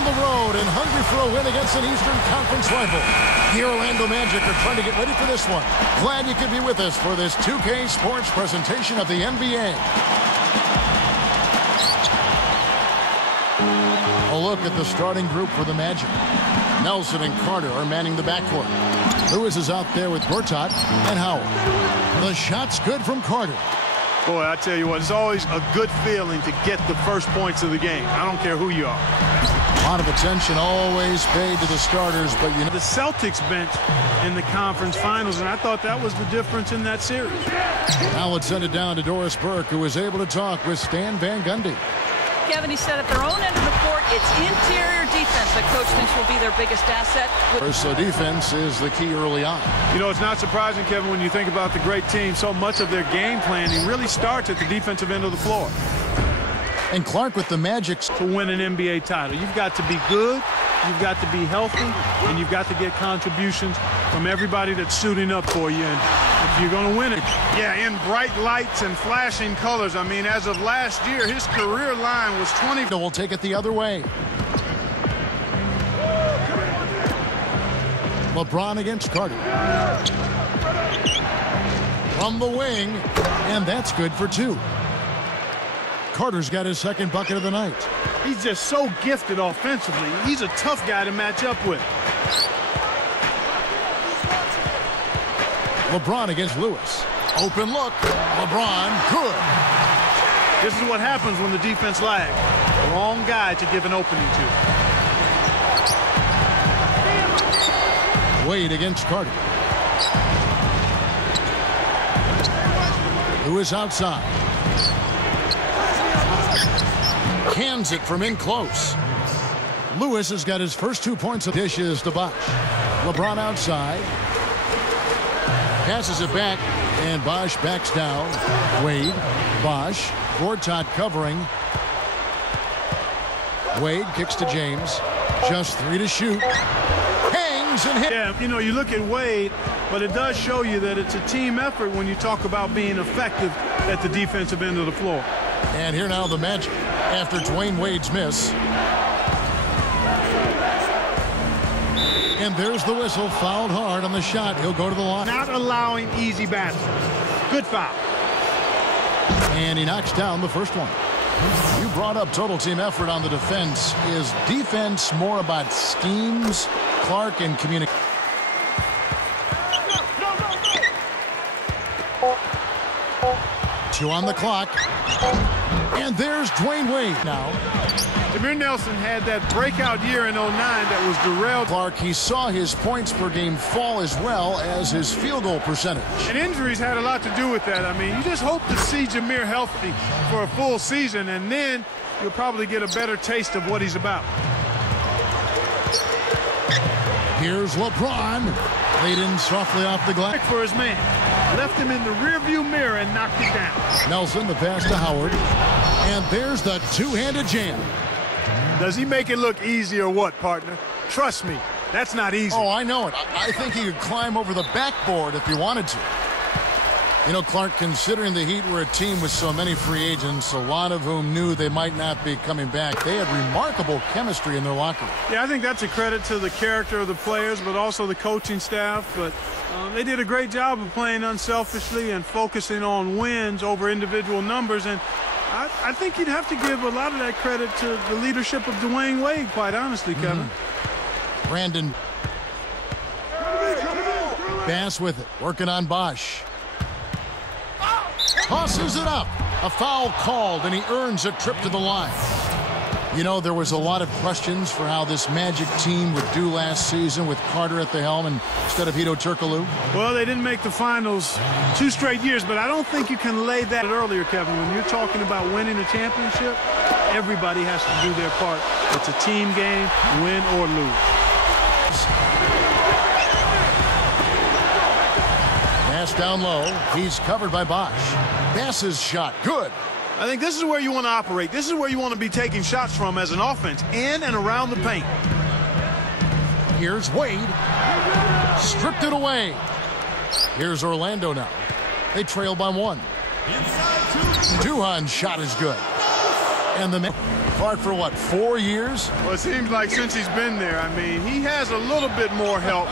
on the road and hungry for a win against an Eastern Conference rival. The Orlando Magic are trying to get ready for this one. Glad you could be with us for this 2K Sports presentation of the NBA. A look at the starting group for the Magic. Nelson and Carter are manning the backcourt. Lewis is out there with Gortat and Howard. The shot's good from Carter. Boy, I tell you what, it's always a good feeling to get the first points of the game. I don't care who you are. A lot of attention always paid to the starters, but you know. The Celtics bench in the conference finals, and I thought that was the difference in that series. Now let's send it down to Doris Burke, who was able to talk with Stan Van Gundy. Kevin, he said at their own end of the court, it's interior defense that coach thinks will be their biggest asset. So defense is the key early on. You know, it's not surprising, Kevin, when you think about the great team, so much of their game planning really starts at the defensive end of the floor. And Clark with the Magic. To win an NBA title, you've got to be good, you've got to be healthy, and you've got to get contributions from everybody that's suiting up for you. And if you're going to win it. Yeah, in bright lights and flashing colors. I mean, as of last year, his career line was 20. We'll take it the other way. LeBron against Carter. From the wing, and that's good for two. Carter's got his second bucket of the night. He's just so gifted offensively. He's a tough guy to match up with. LeBron against Lewis. Open look. LeBron, good. This is what happens when the defense lags. Wrong guy to give an opening to. Wade against Carter. Lewis outside. Cans it from in close. Lewis has got his first 2 points of dishes to Bosh. LeBron outside. Passes it back, and Bosh backs down. Wade, Bosh, Gortat covering. Wade kicks to James. Just 3 to shoot. Hangs and hits. Yeah, you know, you look at Wade, but it does show you that it's a team effort when you talk about being effective at the defensive end of the floor. And here now the Magic after Dwayne Wade's miss. And there's the whistle, fouled hard on the shot. He'll go to the line. Not allowing easy baskets. Good foul. And he knocks down the first one. You brought up total team effort on the defense. Is defense more about schemes, Clark, and communication? Two on the clock. And there's Dwayne Wade now. Jameer Nelson had that breakout year in 09 that was derailed. Clark, he saw his points per game fall as well as his field goal percentage. And injuries had a lot to do with that. I mean, you just hope to see Jameer healthy for a full season, and then you'll probably get a better taste of what he's about. Here's LeBron. Laid in softly off the glass. For his man. Left him in the rearview mirror and knocked it down. Nelson, the pass to Howard. And there's the two-handed jam. Does he make it look easy or what, partner? Trust me, that's not easy. Oh, I know it. I think he could climb over the backboard if he wanted to. You know, Clark, considering the Heat were a team with so many free agents, a lot of whom knew they might not be coming back, they had remarkable chemistry in their locker room. Yeah, I think that's a credit to the character of the players, but also the coaching staff. But they did a great job of playing unselfishly and focusing on wins over individual numbers. And I think you'd have to give a lot of that credit to the leadership of Dwayne Wade, quite honestly, Kevin. Brandon Bass with it, working on Bosh. Tosses it up. A foul called, and he earns a trip to the line. You know, there was a lot of questions for how this Magic team would do last season with Carter at the helm instead of Hedo Turkoglu. Well, they didn't make the finals 2 straight years, but I don't think you can lay that earlier, Kevin. When you're talking about winning a championship, everybody has to do their part. It's a team game, win or lose. Pass down low. He's covered by Bosh. Bass's shot. Good. I think this is where you want to operate. This is where you want to be taking shots from as an offense, in and around the paint. Here's Wade. Stripped it away. Here's Orlando now. They trail by 1. Duhan's shot is good. And the Clark for what, 4 years? Well, it seems like since he's been there, I mean, he has a little bit more help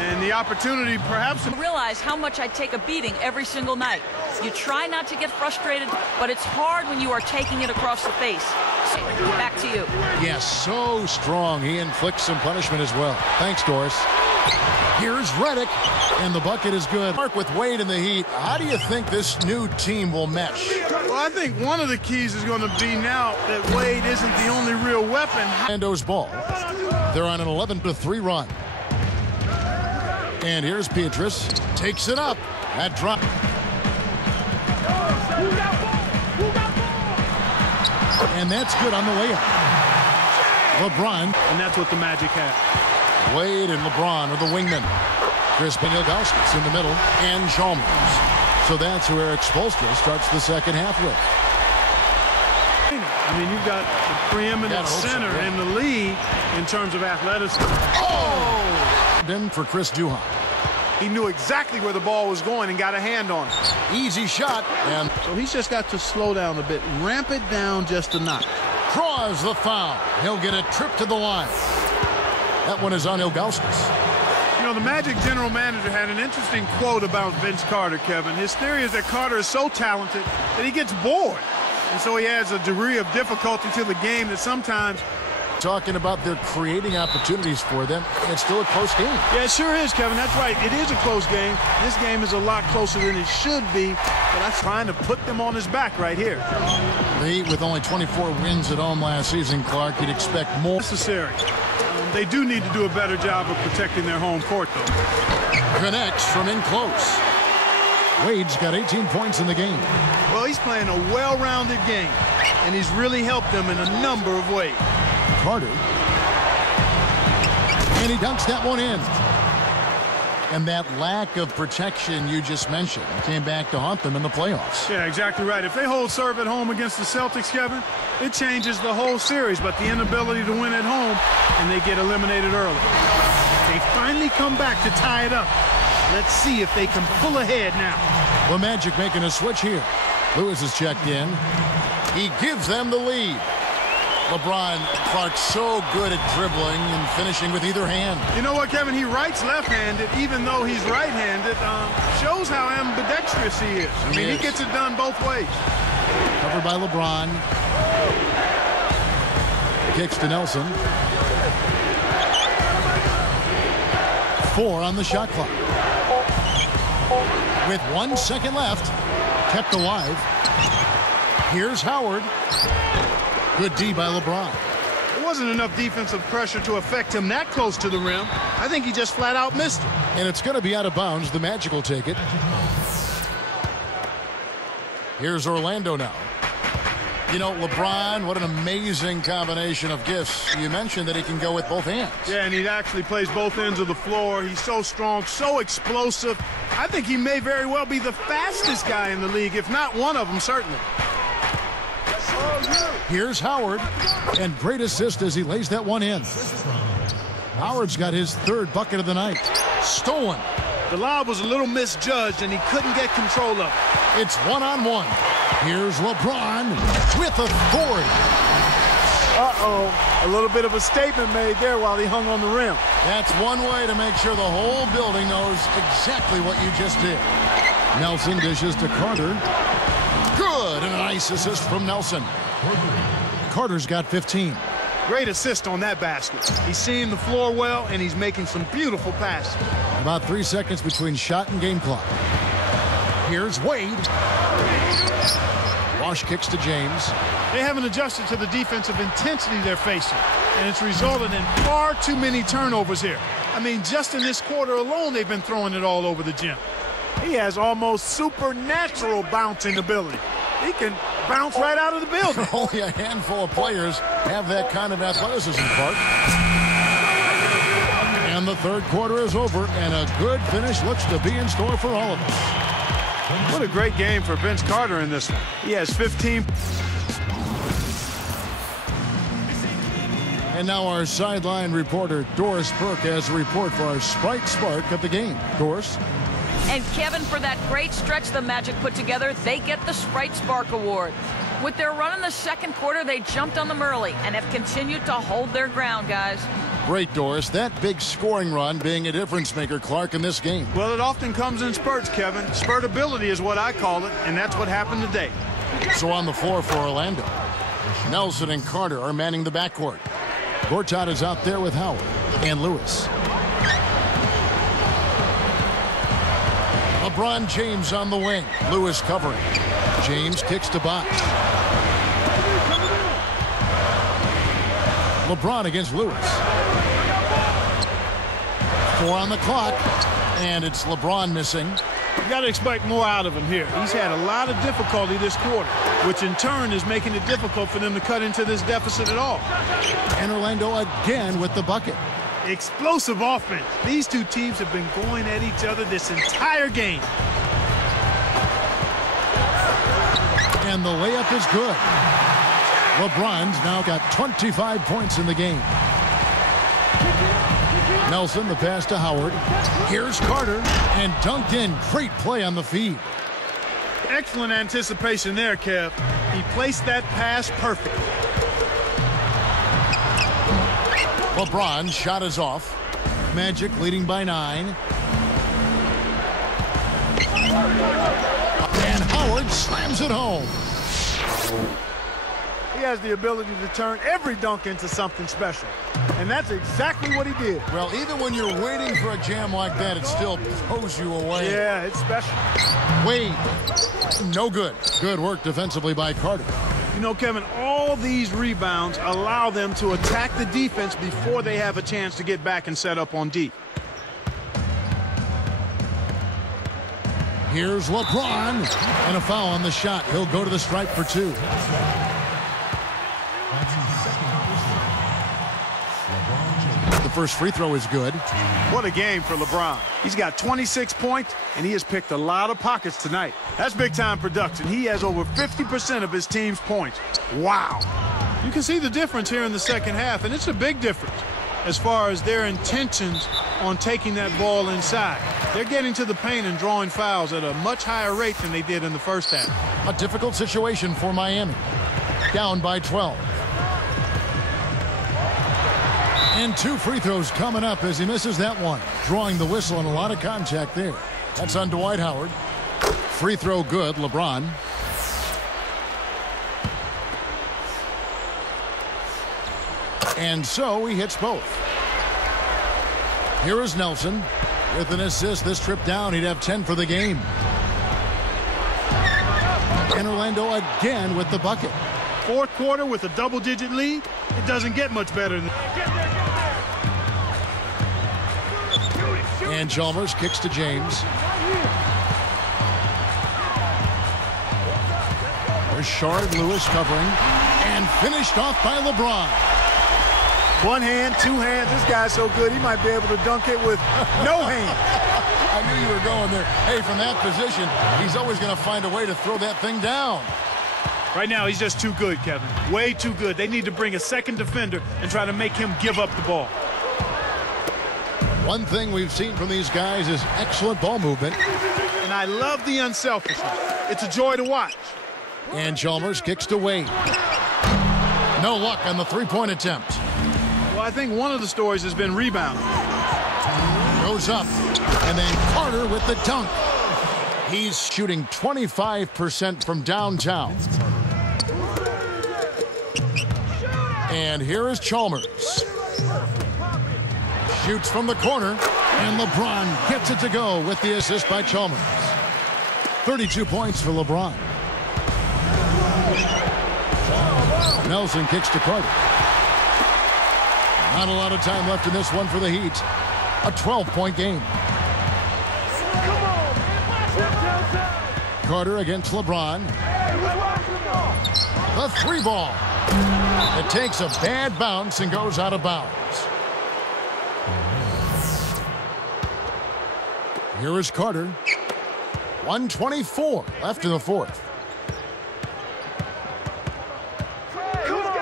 and the opportunity perhaps. Realize how much I take a beating every single night. You try not to get frustrated, but it's hard when you are taking it across the face. So, back to you. Yes, so strong. He inflicts some punishment as well. Thanks, Doris. Here's Redick, and the bucket is good. Mark, with Wade in the Heat, how do you think this new team will mesh? Well, I think one of the keys is going to be now that Wade isn't the only real weapon. Orlando's ball. They're on an 11-3 run. And here's Pietrus. Takes it up. That drop. And that's good on the layup. LeBron. And that's what the Magic had. Wade and LeBron are the wingmen. Crispin Ilgauskas in the middle, and Chalmers. So that's who Eric Spoelstra starts the second half with. I mean, you've got the preeminent center in the league in terms of athleticism. Oh! Then for Chris Duhon. He knew exactly where the ball was going and got a hand on it. Easy shot, and so he's just got to slow down a bit, ramp it down just a notch. Draws the foul. He'll get a trip to the line. That one is on Ilgauskas. You know, the Magic general manager had an interesting quote about Vince Carter, Kevin. His theory is that Carter is so talented that he gets bored. And so he adds a degree of difficulty to the game that sometimes... Talking about they're creating opportunities for them, and it's still a close game. Yeah, it sure is, Kevin. That's right. It is a close game. This game is a lot closer than it should be, but I'm trying to put them on his back right here. The Heat, with only 24 wins at home last season, Clark, you'd expect more. Necessary. They do need to do a better job of protecting their home court, though. Connects from in close. Wade's got 18 points in the game. Well, he's playing a well-rounded game, and he's really helped them in a number of ways. Carter. And he dunks that one in. And that lack of protection you just mentioned came back to haunt them in the playoffs. Yeah, exactly right. If they hold serve at home against the Celtics, Kevin, it changes the whole series. But the inability to win at home, and they get eliminated early. They finally come back to tie it up. Let's see if they can pull ahead now. The Magic making a switch here. Lewis is checked in. He gives them the lead. LeBron, Clark, so good at dribbling and finishing with either hand. You know what, Kevin? He writes left-handed, even though he's right-handed. Shows how ambidextrous he is. I mean, he gets it done both ways. Covered by LeBron. Kicks to Nelson. 4 on the shot clock. With 1 second left, kept alive. Here's Howard. Good D by LeBron. There wasn't enough defensive pressure to affect him that close to the rim. I think he just flat out missed it. And it's going to be out of bounds. The Magic will take it. Here's Orlando now. You know, LeBron, what an amazing combination of gifts. You mentioned that he can go with both hands. Yeah, and he actually plays both ends of the floor. He's so strong, so explosive. I think he may very well be the fastest guy in the league, if not one of them, certainly. Here's Howard, and great assist as he lays that one in. Howard's got his 3rd bucket of the night. Stolen. The lob was a little misjudged, and he couldn't get control of it. It's 1-on-1. Here's LeBron with authority. Uh-oh. A little bit of a statement made there while he hung on the rim. That's one way to make sure the whole building knows exactly what you just did. Nelson dishes to Carter. Good, and a nice assist from Nelson. Carter's got 15. Great assist on that basket. He's seeing the floor well, and he's making some beautiful passes. About 3 seconds between shot and game clock. Here's Wade. Wash kicks to James. They haven't adjusted to the defensive intensity they're facing, and it's resulted in far too many turnovers here. I mean, just in this quarter alone, they've been throwing it all over the gym. He has almost supernatural bouncing ability. He can bounce right out of the building. Only a handful of players have that kind of athleticism, Clark. And the 3rd quarter is over, and a good finish looks to be in store for all of us. What a great game for Vince Carter in this one. He has 15. And now our sideline reporter, Doris Burke, has a report for our Sprite Spark of the game. Doris? And Kevin, for that great stretch the Magic put together, they get the Sprite Spark Award. With their run in the second quarter, they jumped on them early and have continued to hold their ground, guys. Great, Doris. That big scoring run being a difference maker, Clark, in this game. Well, it often comes in spurts, Kevin. Spurtability is what I call it, and that's what happened today. So on the floor for Orlando, Nelson and Carter are manning the backcourt. Gortat is out there with Howard and Lewis. LeBron James on the wing. Lewis covering. James kicks to box. LeBron against Lewis. 4 on the clock, and it's LeBron missing. You got to expect more out of him here. He's had a lot of difficulty this quarter, which in turn is making it difficult for them to cut into this deficit at all. And Orlando again with the bucket. Explosive offense. These two teams have been going at each other this entire game. And the layup is good. LeBron's now got 25 points in the game. Nelson, the pass to Howard. Here's Carter, and dunked in. Great play on the feed. Excellent anticipation there, Kev. He placed that pass perfectly. LeBron's shot is off. Magic leading by 9. And Howard slams it home. He has the ability to turn every dunk into something special. And that's exactly what he did. Well, even when you're waiting for a jam like that, it still throws you away. Yeah, it's special. Wade, no good. Good work defensively by Carter. You know, Kevin, all these rebounds allow them to attack the defense before they have a chance to get back and set up on D. Here's LeBron, and a foul on the shot. He'll go to the stripe for 2. The first free throw is good. What a game for LeBron. He's got 26 points, and he has picked a lot of pockets tonight. That's big-time production. He has over 50% of his team's points. Wow. You can see the difference here in the second half, and it's a big difference as far as their intentions on taking that ball inside. They're getting to the paint and drawing fouls at a much higher rate than they did in the first half. A difficult situation for Miami. Down by 12. And 2 free throws coming up as he misses that one. Drawing the whistle and a lot of contact there. That's on Dwight Howard. Free throw good, LeBron. And so he hits both. Here is Nelson. With an assist this trip down, he'd have 10 for the game. And Orlando again with the bucket. Fourth quarter with a double-digit lead. It doesn't get much better than that. And Chalmers kicks to James. Rashard Lewis covering. And finished off by LeBron. One hand, 2 hands. This guy's so good, he might be able to dunk it with no hands. I knew you were going there. Hey, from that position, he's always going to find a way to throw that thing down. Right now, he's just too good, Kevin. Way too good. They need to bring a second defender and try to make him give up the ball. One thing we've seen from these guys is excellent ball movement. And I love the unselfishness. It's a joy to watch. And Chalmers kicks to Wade. No luck on the 3-point attempt. Well, I think one of the stories has been rebounding. Goes up. And then Carter with the dunk. He's shooting 25% from downtown. And here is Chalmers. Shoots from the corner, and LeBron gets it to go with the assist by Chalmers. 32 points for LeBron. Nelson kicks to Carter. Not a lot of time left in this one for the Heat. A 12-point game. Carter against LeBron. The 3 ball. It takes a bad bounce and goes out of bounds. Here is Carter. 1:24 left in the fourth.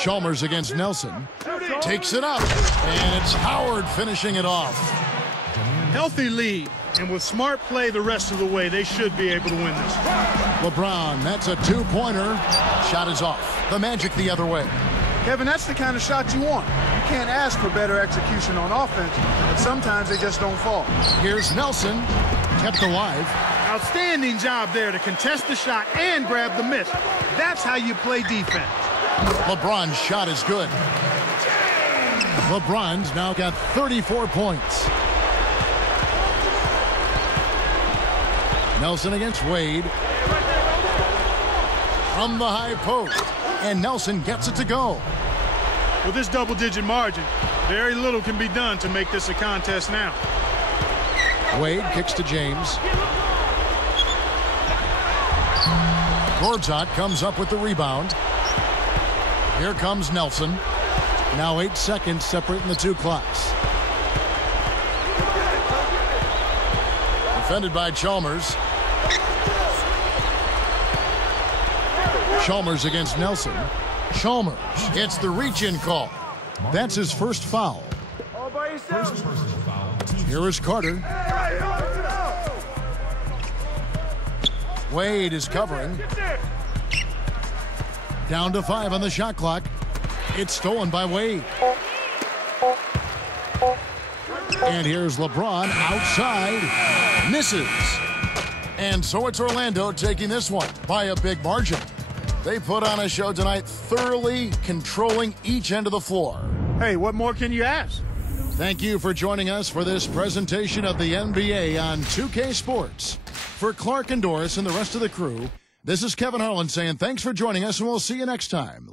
Chalmers against Nelson. Takes it up. And it's Howard finishing it off. Healthy lead, and with smart play the rest of the way, they should be able to win this. LeBron, that's a two-pointer. Shot is off. The Magic the other way. Kevin, that's the kind of shot you want. You can't ask for better execution on offense, but sometimes they just don't fall. Here's Nelson, kept alive. Outstanding job there to contest the shot and grab the miss. That's how you play defense. LeBron's shot is good. LeBron's now got 34 points. Nelson against Wade. From the high post. And Nelson gets it to go. With this double-digit margin, very little can be done to make this a contest now. Wade kicks to James. Gortat comes up with the rebound. Here comes Nelson. Now 8 seconds separating the two clocks. Defended by Chalmers. Chalmers against Nelson. Chalmers gets the reach-in call. That's his first foul. Here is Carter. Wade is covering. Down to 5 on the shot clock. It's stolen by Wade. And here's LeBron outside. Misses. And so it's Orlando taking this one by a big margin. They put on a show tonight, thoroughly controlling each end of the floor. Hey, what more can you ask? Thank you for joining us for this presentation of the NBA on 2K Sports. For Clark and Doris and the rest of the crew, this is Kevin Harlan saying thanks for joining us, and we'll see you next time.